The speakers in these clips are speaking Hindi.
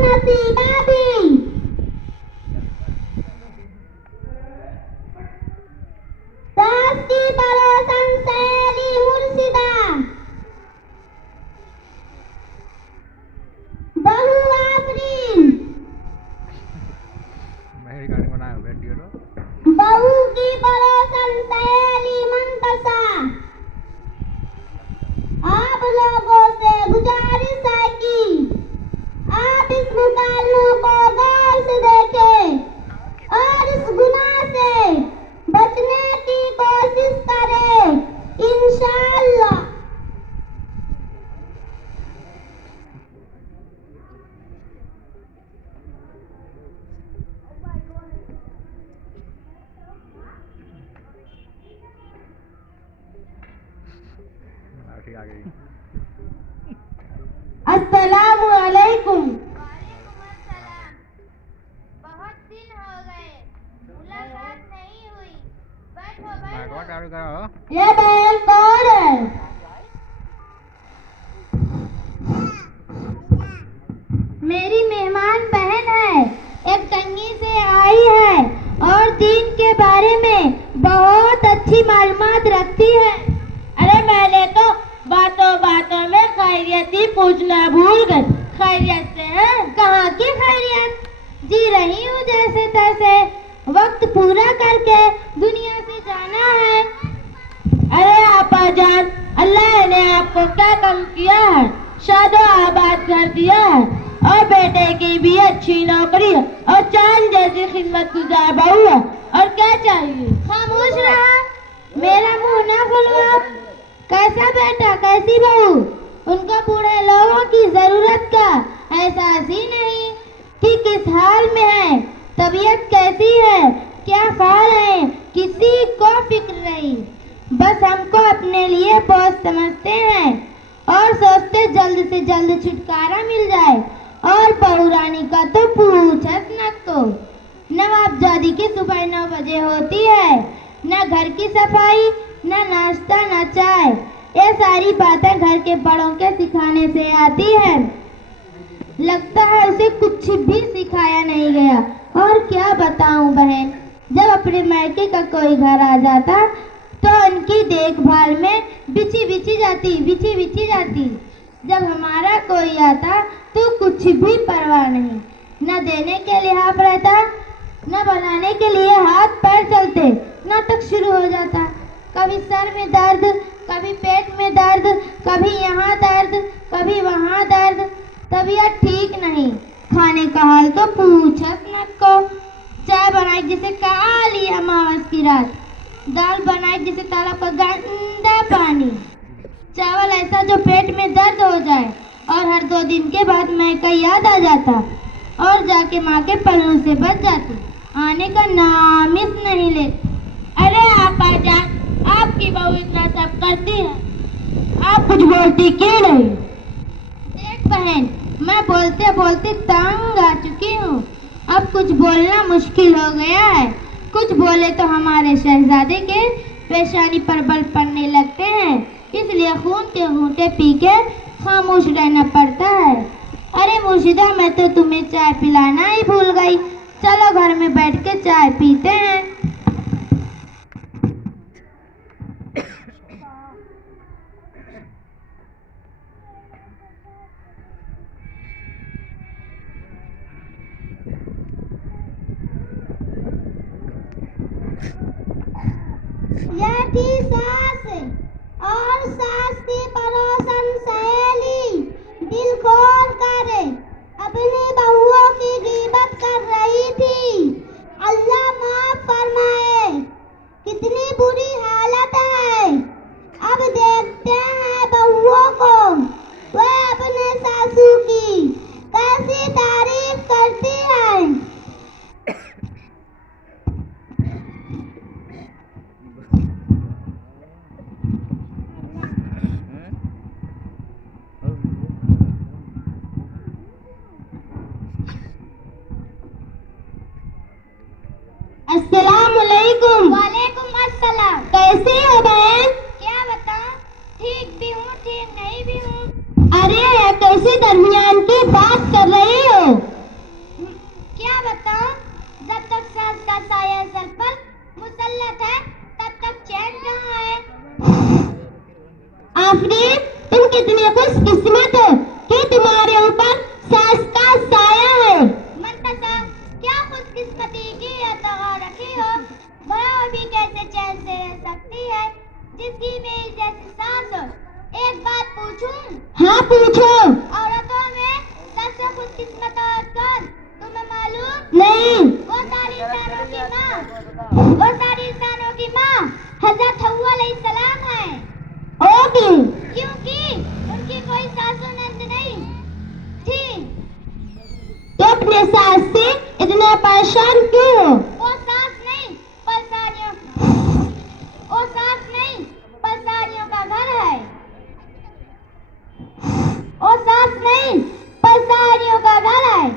नसीबा भी। दास की परोसन सैली मुर्शिदा, बहु आफरीन, मैं रिकॉर्डिंग बना वीडियो लो। बहू की परोसन सहेली मनतसा। आप लोगों से गुजारिश है कि आप इस मुकालमों को गौर से देखें और इस गुनाह से बचने की कोशिश करें, इंशाअल्लाह। ठीक आ गई। अस्सलामु अलैकुम। बहुत दिन हो गए, मुलाकात नहीं हुई। बैठो चालू करो। ये बहन कौन है? मेरी मेहमान बहन है, एक टंगी से आई है और दीन के बारे में बहुत अच्छी मालूमात रखती है। अरे मैंने तो बातों बातों में खैरियत ही पूछना भूल गई। खैरियत से है? कहाँ की खैरियत? जी रही हूँ जैसे तैसे, वक्त पूरा करके दुनिया से जाना है। अरे आपा जान, अल्लाह ने आपको क्या कम किया है? शादो आबाद कर दिया है और बेटे की भी अच्छी नौकरी है और चांद जैसी खिदमत गुजार बहू है। और क्या चाहिए? खामोश रहा, मेरा मुंह न खुलवाओ। कैसा बेटा, कैसी बहू? उनको बूढ़े लोगों की जरूरत का एहसास ही नहीं कि किस हाल में है, तबीयत कैसी है, क्या ख्याल है, किसी को फिक्र नहीं। बस हमको अपने लिए बहुत समझते हैं और सोचते जल्द से जल्द छुटकारा मिल जाए। और बहू रानी का तो पूछत न को। नवाबजादी की सुबह 9 बजे होती है, न घर की सफाई, न नाश्ता, न चाय। ये सारी बातें घर के बड़ों के सिखाने से आती है। लगता है उसे कुछ भी सिखाया नहीं गया। और क्या बताऊं बहन, जब अपने मायके का कोई घर आ जाता तो उनकी देखभाल में बिछी बिछी जाती। जब हमारा कोई आता तो कुछ भी परवाह नहीं, न देने के लिहाफ रहता, न बनाने के लिए हाथ पैर चलते। नाटक शुरू हो जाता, कभी सर में दर्द, कभी पेट में दर्द, कभी यहाँ दर्द, कभी वहाँ दर्द। तबीयत ठीक नहीं, खाने का हाल तो पूछत न को। चाय बनाई जिसे काली अमावस की रात, दाल बनाई जिसे तालाब का गंदा पानी, चावल ऐसा जो पेट में दर्द हो जाए और हर 2 दिन के बाद मैका याद आ जाता और जाके माँ के पल्लू से बच जाती, आने का नाम ही नहीं लेती। अरे आपा जान, आपकी बहू इतना सब करती है, आप कुछ बोलती क्यों नहीं? देख बहन, मैं बोलते बोलते तंग आ चुकी हूँ। अब कुछ बोलना मुश्किल हो गया है। कुछ बोले तो हमारे शहजादे के पेशानी पर बल पड़ने लगते हैं, इसलिए खून के घूंटे पी के खामोश रहना पड़ता है। अरे मुर्शिदा, मैं तो तुम्हें चाय पिलाना ही भूल गई। चलो घर में बैठ के चाय पीते हैं। यह थी सास और सास की परोसन सहेली, दिल खोल कर अपनी बहुओं की ग़ीबत कर रही थी। अल्लाह माफ फरमाए, कितनी बुरी हालत है। अब देखते हैं बहुओं को वह अपने सासू की कैसी तारीफ करती है। अस्सलामुअलैकुम। वालेकुम अस्सलाम। कैसे हो बहन? क्या बताऊं, ठीक भी हूँ, ठीक नहीं भी हूँ। अरे कैसे दरमियान की बात कर रही हो? वो सारी इंसानों की माँ हज़रत हव्वा अलैहिस्सलाम है। ओ क्यों? क्योंकि उनकी कोई सासू नंद नहीं थी। तो अपने सास से इतना परेशान क्यों हो? वो सास नहीं परेशानियों का घर है। वो सास नहीं परेशानियों का घर है।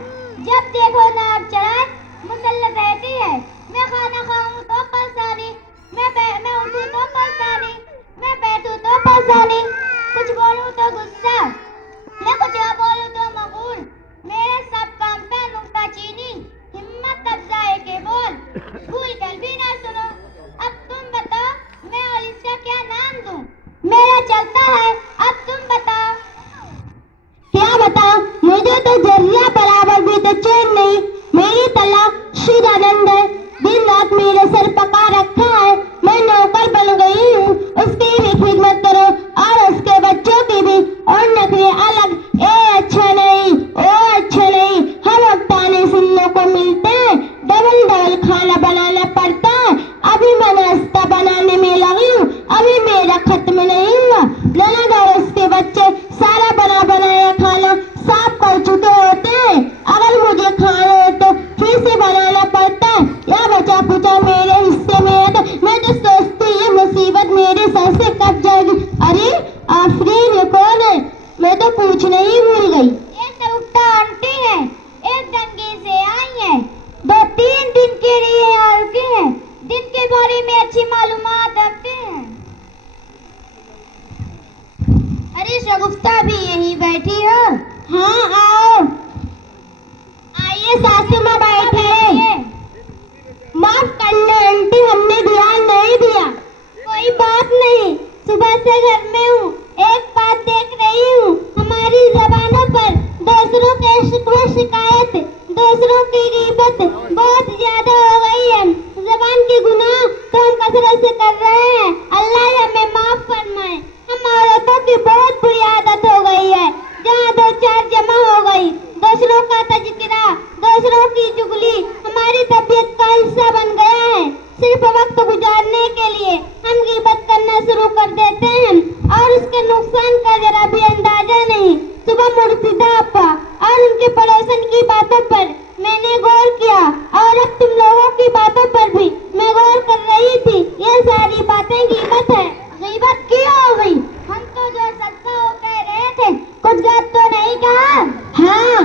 जब देखो नाक चढ़ाए मुसल्लत रहती है। मैं खाना खाऊं तो परेशानी, मैं उठूं तो परेशानी, मैं बैठूं तो परेशानी, कुछ बोलूं तो गुस्सा, मैं कुछ और बोलूं तो मगूर। मेरे सब काम पे नुक्ताचीनी, हिम्मत अफजाई के बोल भूल कर भी ना सुनो। अब तुम बताओ मैं और इसका क्या नाम दूं? मेरा चलता है, अब तुम बताओ। क्या बताऊं? मुझे तो जर्रा बराबर भी तो चैन नहीं। मेरी तलाक शुदानंद है। दिन रात मेरे सर पका रखा है। मैं नौकर बन गई हूँ। उसकी भी खिदमत करो और उसके बच्चों की भी। और नखरे अलग, ए अच्छा नहीं, ओ अच्छा नहीं। हम अब ताने सुनने को मिलते हैं। डबल डबल खाना बनाना पड़ता है। अभी मैं नाश्ता बनाने में लगी हूँ। अभी मेरा खत्म नहीं हुआ। ननद और उसके बच्चे सारा बना बनाया खाना साफ कर चुके होते हैं। अगर मुझे खाना हो तो फिर से बनाना पड़ता है। या बचा कुचा मेरे हिस्से में है तो मैं तो सोचती ये मुसीबत मेरे सर से कट जाएगी। अरे आफरीन ये कौन है? मैं तो पूछना ही भूल गई। ये सौफ्ता आंटी है। एक दंगे से आई है। 2-3 दिन के लिए आ रुकी है। दिन के बारे में अच्छी मालूमात रखते हैं। अरे शगुफ्ता भी यहीं बैठी हो? हाँ आओ। आइए सासू माँ बैठिए। माफ करना आंटी, हमने ध्यान नहीं दिया। कोई बात नहीं, सुबह से घर में हूँ। एक बात देख रही हूँ, हमारी जबानों पर दूसरों के शिकवा शिकायत, दूसरों की ग़ीबत बहुत ज्यादा हो गई है। जबान के गुनाह तो हम कसरत से कर रहे हैं। अल्लाह हमें माफ फरमाए। हम औरतों की बहुत बुरी आदत हो गई है। जहाँ 2-4 जमा हो गई, दूसरों का तज़किरा, दूसरों की चुगली हमारी तबीयत का हिस्सा बन गया है। सिर्फ वक्त गुजारने के लिए हम ग़ीबत करना शुरू कर देते हैं और उसके नुकसान का जरा भी अंदाजा नहीं। सुबह मुर्शिदा अपा और उनके पड़ोसन की बातों पर मैंने गौर किया और अब तुम लोगों की बातों पर भी मैं गौर कर रही थी। ये सारी बातें ग़ीबत है। ग़ीबत क्यों हो गई? हम तो जो सच्चा हो कह रहे थे, कुछ गलत तो नहीं कहा? हाँ।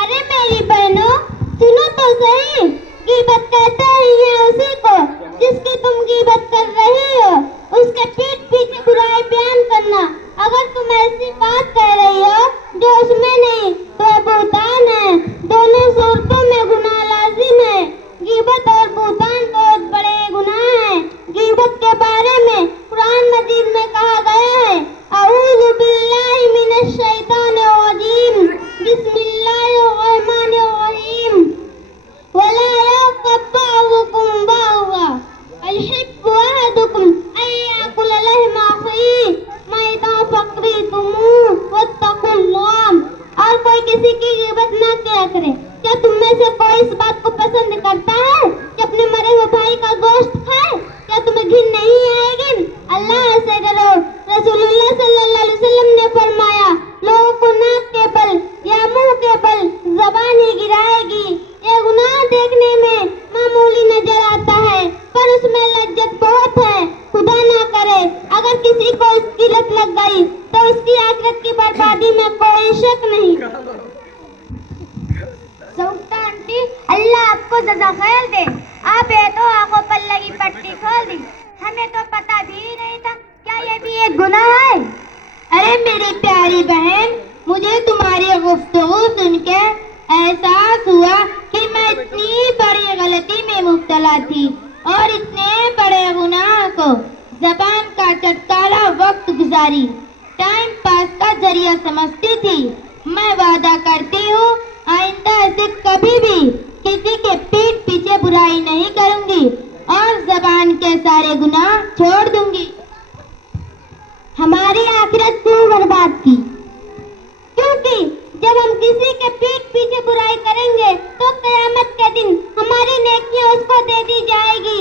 अरे मेरी बहनों सुनो तो सही। ग़ीबत कहते हैं उसी को जिसकी तुम ग़ीबत कर रही हो। उसके पीठ पीछे बुराई बयान करना। अगर तुम ऐसी बात कह रही हो जो उसमें नहीं तो बुहतान है। दोनों सूरतों में गुनाह लाजिम है। ग़ीबत और बुहतान बहुत बड़े गुनाह हैं। ग़ीबत के बारे में कुरान मजीद में कहा गया है, अऊज़ु बिल्लाहि मिनश शैतानिर रजीम, बिस्मिल्लाहिर रहमानिर रहीम, वला यग़्तब बअज़ुकुम बअज़ा, अयहिब्बु अहदुकुम अन याकुल लहमा अख़ीहि मैतन फ़क़रितमूहु वत्तक़ुल्लाह। और कोई किसी की ग़ीबत न किया करे। क्या तुम में से कोई इस बात को पसंद करता है कि अपने मरे हुए भाई का गोश्त खाए? क्या तुम्हें घिन नहीं आएगी? अल्लाह से डरो। रसूलुल्लाह सल्लल्लाहु अलैहि वसल्लम ने फरमाया, लोगों को नाक के बल या मुंह के बल ज़बान ही गिराएगी। ये गुनाह देखने में मामूली नजर आता है पर उसमें लज्जत बहुत है। खुदा ना करे अगर किसी को इसकी लत लग गई तो उसकी आखिरत की बर्बादी में कोई शक नहीं। सौफ्ता आंटी, अल्लाह आपको जज़ा खैर दे। आप ये तो आंखों पर लगी पट्टी खोल दी। हमें तो पता भी नहीं था। क्या ये भी एक गुनाह है? अरे मेरी प्यारी बहन, मुझे तुम्हारी गुफ्तगू सुनकर एहसास हुआ कि मैं इतनी बड़ी गलती में मुब्तला थी और इतने बड़े गुनाह को जबान का चटकारा वक्त गुजारी टाइम पास का जरिया समझती थी। मैं वादा करती हूँ आइंदा ऐसे कभी भी किसी के पीठ पीछे बुराई नहीं करूँगी और जबान के सारे गुनाह छोड़ दूंगी। हमारी आखिरत क्यों बर्बाद की? क्योंकि जब हम किसी के पीठ पीछे बुराई करेंगे तो क़यामत के दिन हमारी नेकियां उसको दे दी जाएगी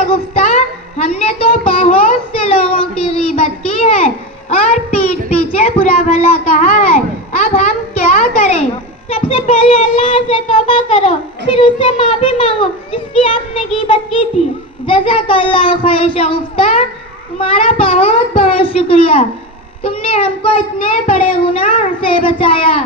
शगुफ्ता, हमने तो बहुत से लोगों की गीबत की है और पीठ पीछे बुरा भला कहा है। अब हम क्या करें? सबसे पहले अल्लाह से तौबा करो, फिर उससे माफी मांगो जिसकी आपने गीबत की थी। जज़ाकल्लाह खैर शगुफ्ता, तुम्हारा बहुत बहुत शुक्रिया। तुमने हमको इतने बड़े गुनाह से बचाया।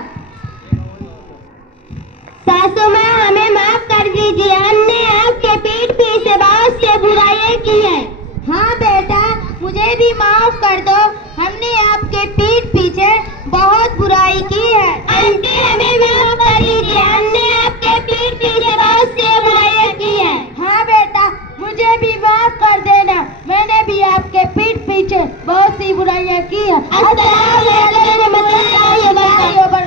सासू माँ, हमें माफ कर दीजिए, हमने आपके पीठ पीछे बहुत से बुराइयां की है। हाँ बेटा, मुझे भी माफ कर दो, हमने आपके पीठ पीछे बहुत बुराई की है। आंटी, हमें माफ कर दीजिए, हमने आपके पीठ पीछे बहुत से बुराइयां की है। हाँ बेटा, मुझे भी माफ कर देना, मैंने भी आपके पीठ पीछे बहुत सी बुराइयां की है। अस्सलाम वालेकुम।